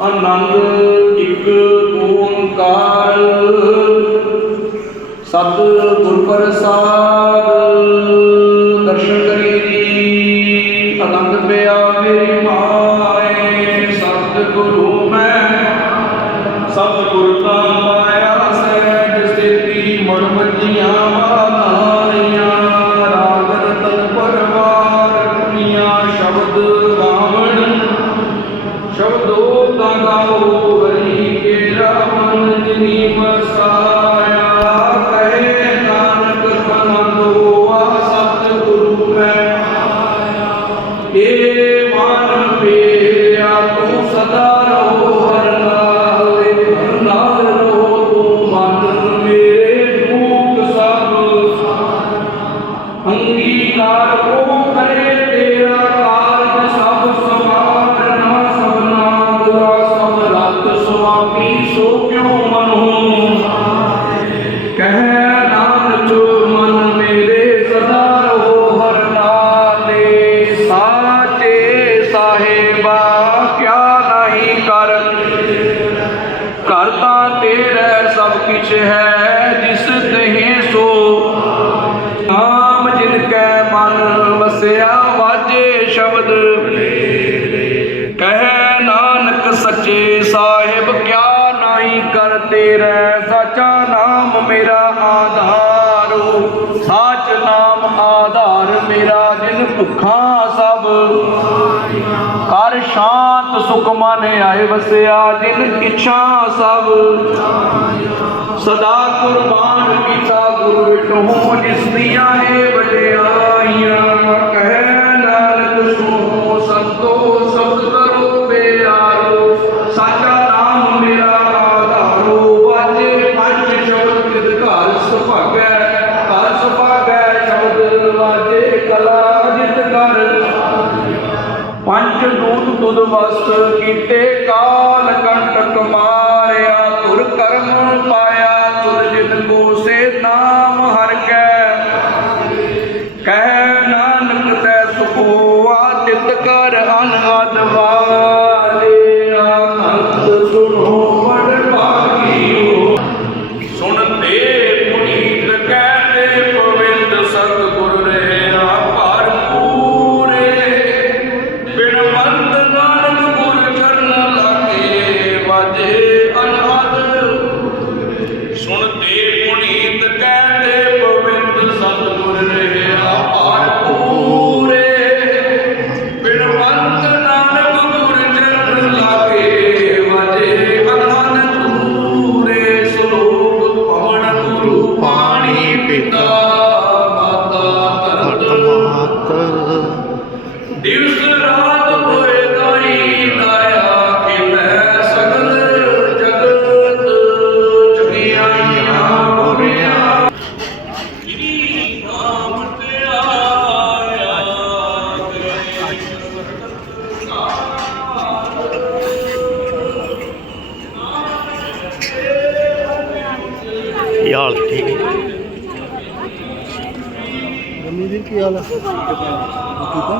ਆਨੰਦ ਇੱਕ ਓੰਕਾਰ। ਸਤ ਪ੍ਰਸਾਦ, ਦਰਸ਼ਨ ਕਰੀ। ਆਨੰਦ ਪਿਆ ਮੇਰੀ ਮਾਏ ਸਤਿਗੁਰੂ ਮੈਂ। ਸਤ ਤਾਂ ਪਾਇਆ ਸਹਿਜ ਸਥਿਤੀ ਮਨ ਮੱਜੀਆਂ ਜਿਨੀ ਸਾਹਿਬਾ ਕਿਆ ਨਹੀਂ ਕਰ। ਘਰ ਤਾਂ ਤੇਰਾ ਸਭ ਕਿਛ ਹੈ, ਜਿਸ ਤਹਿ ਸੋ। ਨਾਮ ਜਿਨ ਕੈ ਮਨ ਵਸਿਆ, ਵਾਜੇ ਸ਼ਬਦ। ਕਹਿ ਨਾਨਕ ਸੱਚੇ ਸਾਹਿਬ, ਕਿਆ ਨਹੀਂ ਕਰ ਤੇਰਾ। ਸਚਾ ਨਾਮ ਮੇਰਾ ਆਧਾਰੋ ਸਾਚ ਨਾਮ ਆਧਾਰ ਮੇਰਾ, ਜਿਨ ਭੁੱਖਾ ਸਭ। ਕਰ ਸ਼ਾਂਤ ਸੁਖ ਮਨ ਆਏ ਵਸਿਆ, ਜਿਨ ਇੱਛਾ ਸਭ। ਸਦਾ ਕੁਰਬਾਨ ਕੀਤਾ ਗੁਰੂ ਵਿਟੋ ਜਿਸ ਦੀਆਂ ਹੈ ਵਡਿਆਈਆਂ, ਕਹਿ ਨਾਨਕ ਸੁਣੋ, ਸੰਤੋ ਸਬਦ ਕਰੋ ਪਿਆਰੋ ਸਾਚਾ ਨਾਮ ਮੇਰਾ ਆਧਾਰੋ ਵਾਜੇ ਪੰਜ ਸ਼ਬਦ ਕਿਤ ਘਰ ਸੁਭਾਗੈ ਘਰ ਸੁਭਾਗੈ ਸ਼ਬਦ ਵਾਜੇ ਕਲਾ। ਅਜਿਤ ਕਰ ਪੰਜ ਦੂਤ ਤੁਧ ਵਸ ਕੀਤੇ ਕਾਲ ਕੰਟਕ ਮਾਰ। সোনার पनीर की वाला कितना